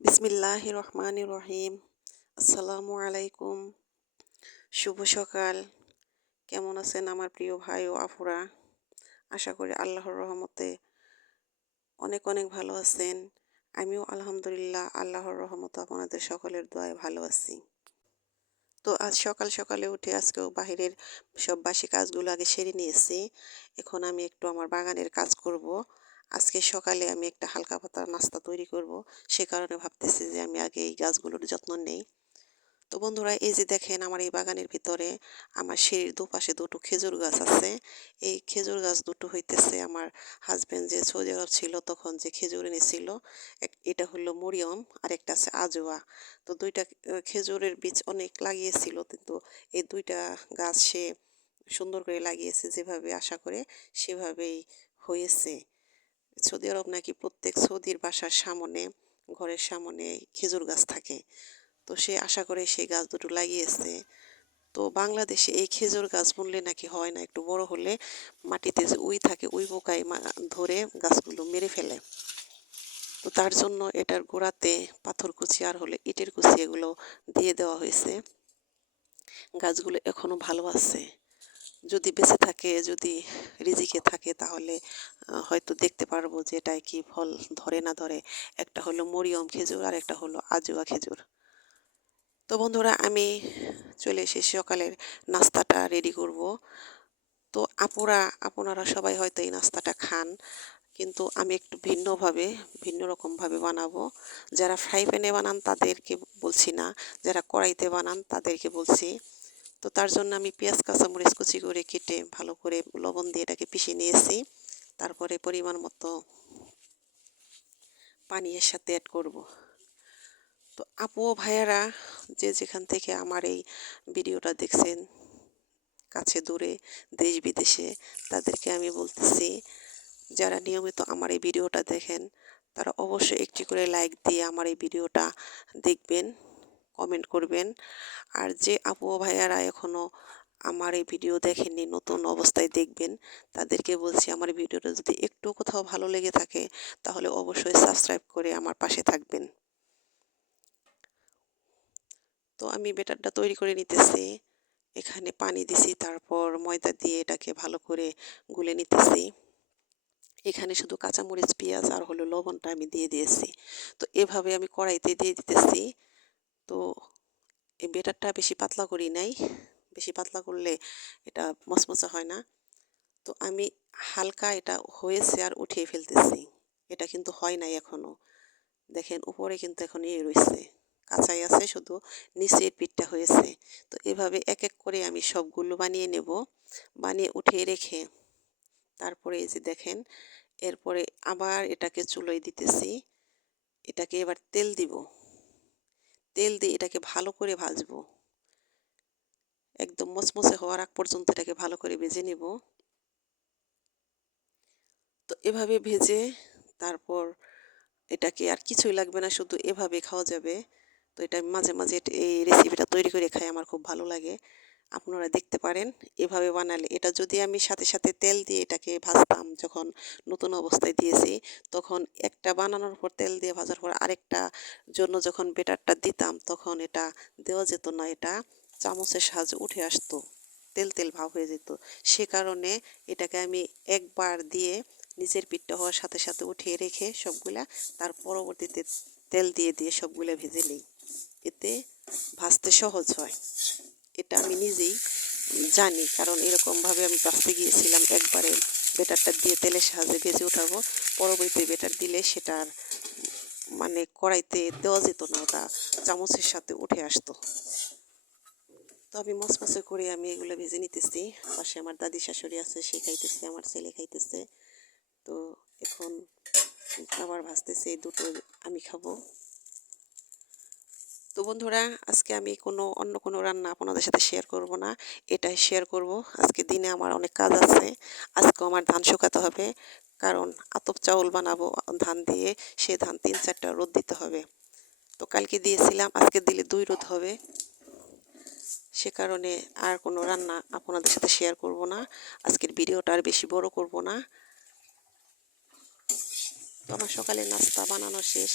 বিসমিল্লাহির রহমানির রহিম। আসসালামু আলাইকুম। শুভ সকাল। কেমন আছেন আমার প্রিয় ভাই ও আপুরা? আশা করি আল্লাহর রহমতে অনেক অনেক ভালো আছেন। আমিও আলহামদুলিল্লাহ আল্লাহর রহমতে আপনাদের সকলের দোয়ায় ভালো আছি। তো আজ সকাল সকালে উঠে আজকেও বাহিরের সব বাসি কাজগুলো আগে সেরে নিয়েছি। এখন আমি একটু আমার বাগানের কাজ করব। আজকে সকালে আমি একটা হালকা পাতলা নাস্তা তৈরি করব। সে কারণে ভাবতেছি যে আমি আগে এই গাছগুলোর যত্ন নেই। তো বন্ধুরা, এই যে দেখেন আমার এই বাগানের ভিতরে আমার সিঁড়ির দুপাশে দুটো খেজুর গাছ আছে। এই খেজুর গাছ দুটো হইতেছে আমার হাজবেন্ড যে সৌদি আরব ছিল তখন যে খেজুর এনেছিল। এটা হলো মরিয়ম আর একটা আছে আজোয়া। তো দুইটা খেজুরের বীজ অনেক লাগিয়েছিল, কিন্তু এই দুইটা গাছ সে সুন্দর করে লাগিয়েছে, যেভাবে আশা করে সেভাবেই হয়েছে। সৌদি আরব নাকি প্রত্যেক সৌদির বাসার সামনে, ঘরের সামনে খেজুর গাছ থাকে। তো সে আশা করে সেই গাছ দুটো লাগিয়েছে। তো বাংলাদেশে এই খেজুর গাছ বুনলে নাকি হয় না, একটু বড় হলে মাটিতে যে উই থাকে উই পোকায় ধরে গাছগুলো মেরে ফেলে। তো তার জন্য এটার গোড়াতে পাথর কুচি আর হলে ইটের কুচি এগুলো দিয়ে দেওয়া হয়েছে। গাছগুলো এখনো ভালো আছে। যদি বেঁচে থাকে, যদি রিজিকে থাকে, তাহলে হয়তো দেখতে পারবো যে এটায় কি ফল ধরে না ধরে। একটা হলো মরিয়ম খেজুর আর একটা হলো আজুয়া খেজুর। তো বন্ধুরা, আমি চলে এসেছি সকালের নাস্তাটা রেডি করব। তো আপনারা সবাই হয়তো এই নাস্তাটা খান, কিন্তু আমি একটু ভিন্ন রকমভাবে বানাবো। যারা ফ্রাই প্যানে বানান তাদেরকে বলছি না, যারা কড়াইতে বানান তাদেরকে বলছি। তো তার জন্য আমি পেঁয়াজ কাঁচামরিচ কুচি করে কেটে ভালো করে লবণ দিয়ে এটাকে পিষে নিয়েছি। তারপরে পরিমাণ মতো পানি এর সাথে অ্যাড করব। তো আপু ও ভাইয়ারা যে যেখান থেকে আমার এই ভিডিওটা দেখছেন, কাছে দূরে, দেশ বিদেশে, তাদেরকে আমি বলতেছি, যারা নিয়মিত আমার এই ভিডিওটা দেখেন তারা অবশ্যই একটি করে লাইক দিয়ে আমার এই ভিডিওটা দেখবেন, কমেন্ট করবেন। আর যে আপু ও ভাইয়ারা এখনও আমার এই ভিডিও দেখেননি, নতুন অবস্থায় দেখবেন, তাদেরকে বলছি আমার ভিডিওটা যদি একটু কোথাও ভালো লেগে থাকে তাহলে অবশ্যই সাবস্ক্রাইব করে আমার পাশে থাকবেন। তো আমি ব্যাটারটা তৈরি করে নিতেছি। এখানে পানি দিছি, তারপর ময়দা দিয়ে এটাকে ভালো করে গুলে নিতেছি। এখানে শুধু কাঁচামরিচ, পেঁয়াজ আর হলো লবণটা আমি দিয়ে দিয়েছি। তো এভাবে আমি কড়াইতে দিয়ে দিতেছি। তো এই ব্যাটারটা বেশি পাতলা করি নাই, বেশি পাতলা করলে এটা মচমচা হয় না। তো আমি হালকা এটা হয়েছে আর উঠিয়ে ফেলতেছি। এটা কিন্তু হয় নাই এখনো। দেখেন উপরে কিন্তু এখন রয়েছে, কাঁচাই আছে, শুধু নিচের পিঠটা হয়েছে। তো এভাবে এক এক করে আমি সবগুলো বানিয়ে নেব। বানিয়ে উঠিয়ে রেখে তারপরে এই যে দেখেন, এরপরে আবার এটাকে চুলোয় দিতেছি। এটাকে এবার তেল দিব। তেল দিয়ে এটাকে ভালো করে ভাজবো, একদম মচমচে হওয়ার আগ পর্যন্ত এটাকে ভালো করে ভেজে নেব। তো এভাবে ভেজে তারপর এটাকে আর কিছুই লাগবে না, শুধু এভাবে খাওয়া যাবে। তো এটা আমি মাঝে মাঝে এই রেসিপিটা তৈরি করে খাই, আমার খুব ভালো লাগে। আপনারা দেখতে পারেন এভাবে বানালে। এটা যদি আমি সাথে সাথে তেল দিয়ে এটাকে ভাজতাম, যখন নতুন অবস্থায় দিয়েছি, তখন একটা বানানোর পর তেল দিয়ে ভাজার পর আরেকটা জন্য যখন বেটারটা দিতাম তখন এটা দেওয়া যেত না, এটা চামচের সাহায্যে উঠে আসতো, তেল তেল ভাব হয়ে যেত। সে কারণে এটাকে আমি একবার দিয়ে নিচের পিঠটা হওয়ার সাথে সাথে উঠিয়ে রেখে সবগুলা, তার পরবর্তীতে তেল দিয়ে দিয়ে সবগুলা ভেজে নিই। এতে ভাজতে সহজ হয়। এটা আমি নিজেই জানি, কারণ এরকমভাবে আমি ভাজতে গিয়েছিলাম। একবারে বেটারটা দিয়ে তেলের সাহায্যে ভেজে উঠাবো, পরবর্তী বেটার দিলে সেটা আর মানে কড়াইতে দেওয়া যেত না, ওটা চামচের সাথে উঠে আসতো। তো আমি মচমচে করে আমি এগুলো ভেজে নিতেছি। পাশে আমার দাদি শাশুড়ি আছে, সে খাইতেছে, আমার ছেলে খাইতেছে। তো এখন আবার ভাজতেছে, এই দুটো আমি খাবো। তো বন্ধুরা, আজকে আমি অন্য কোনো রান্না আপনাদের সাথে শেয়ার করব না, এটাই শেয়ার করব। আজকে দিনে আমার অনেক কাজ আছে। আজকেও আমার ধান শুকাতে হবে, কারণ আতপ চাউল বানাবো ধান দিয়ে। সে ধান 3-4টা রোদ দিতে হবে। তো কালকে দিয়েছিলাম, আজকে দিলে 2 রোদ হবে। সে কারণে আর কোনো রান্না আপনাদের সাথে শেয়ার করব না। আজকের ভিডিওটা আর বেশি বড় করব না। তো আমার সকালের নাস্তা বানানো শেষ।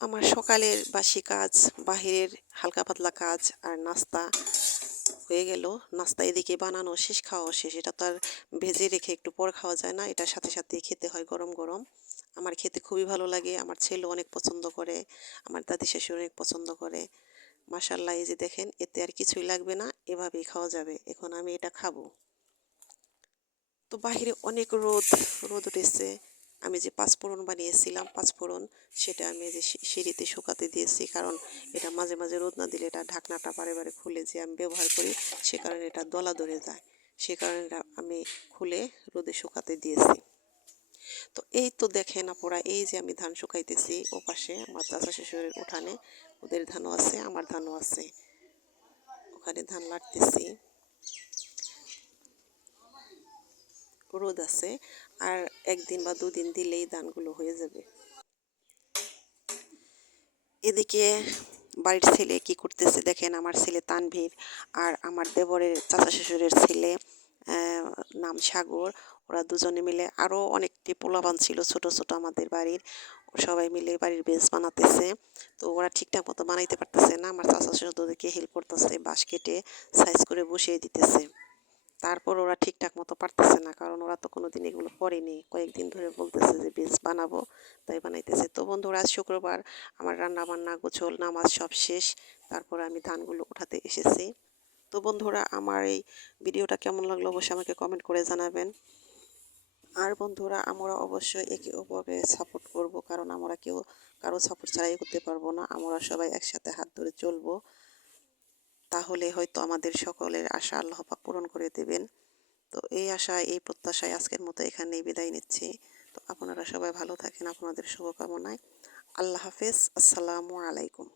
আমার সকালের বাসি কাজ, বাহিরের হালকা পাতলা কাজ আর নাস্তা হয়ে গেল। নাস্তা এদিকে বানানো শেষ, খাওয়া শেষ। এটা তো আর ভেজে রেখে একটু পর খাওয়া যায় না, এটার সাথে সাথে খেতে হয় গরম গরম। আমার খেতে খুবই ভালো লাগে, আমার ছেলেও অনেক পছন্দ করে, আমার দাদি শাশুড়ি অনেক পছন্দ করে। মাশাল্লাহ, এই যে দেখেন, এতে আর কিছুই লাগবে না, এভাবেই খাওয়া যাবে। এখন আমি এটা খাবো। তো বাহিরে অনেক রোদ, রোদ উঠেছে। আমি যে পাঁচফোড়ন বানিয়েছিলাম, পাঁচফোড়ন, সেটা আমি এই যে সিঁড়িতে শুকাতে দিয়েছি, কারণ এটা মাঝে মাঝে রোদ না দিলে এটা ঢাকনাটা বারে বারে খুলে যে আমি ব্যবহার করি, সে কারণে এটা দলা ধরে যায়। সে কারণে এটা আমি খুলে রোদে শুকাতে দিয়েছি। তো এই তো দেখেন আপুরা, এই যে আমি ধান শুকাইতেছি, ও পাশে আমার চাচা শ্বশুরের উঠানে ওদের ধানও আছে, আমার ধানও আছে, ওখানে ধান লাটতেছি। রোদ আছে, আর একদিন বা দুদিন দিলেই ধানগুলো হয়ে যাবে। এদিকে বাড়ির ছেলে কি করতেছে দেখেন, আমার ছেলে তানভীর আর আমার দেবরের চাচা শ্বশুরের ছেলে, আহ, নাম সাগর। ওরা দুজনে মিলে, আরও অনেকটি পোলাপান ছিল ছোট ছোট আমাদের বাড়ির, সবাই মিলে বাড়ির বেঞ্চ বানাতেছে। তো ওরা ঠিকঠাক মতো বানাইতে পারতেছে না, আমার চাচা শ্বশুর ওদেরকে হেল্প করতেছে, বাঁশ কেটে সাইজ করে বসিয়ে দিতেছে। তারপর ওরা ঠিকঠাক মতো পারতেছে না, কারণ ওরা তো কোনোদিন এগুলো করেনি, কয়েকদিন ধরে বলতেছে যে বেঞ্চ বানাবো, তাই বানাইতেছে। তো বন্ধুরা, আজ শুক্রবার, আমার রান্না বান্না, গোছল, নামাজ সব শেষ, তারপর আমি ধানগুলো উঠাতে এসেছি। তো বন্ধুরা, আমার এই ভিডিওটা কেমন লাগলো অবশ্যই আমাকে কমেন্ট করে জানাবেন। আর বন্ধুরা, আমরা অবশ্যই একে অপরকে সাপোর্ট করব, কারণ আমরা কেউ কারো সাপোর্ট ছাড়াই করতে পারবো না। আমরা সবাই একসাথে হাত ধরে চলবো, তাহলে হয়তো আমাদের সকলের আশা আল্লাহ পাক পূরণ করে দেবেন। তো এই আশায়, এই প্রত্যাশায় আজকের মতো এখানেই বিদায় নিচ্ছি। তো আপনারা সবাই ভালো থাকেন, আপনাদের শুভকামনায়। আল্লাহ হাফেজ, আসসালামু আলাইকুম।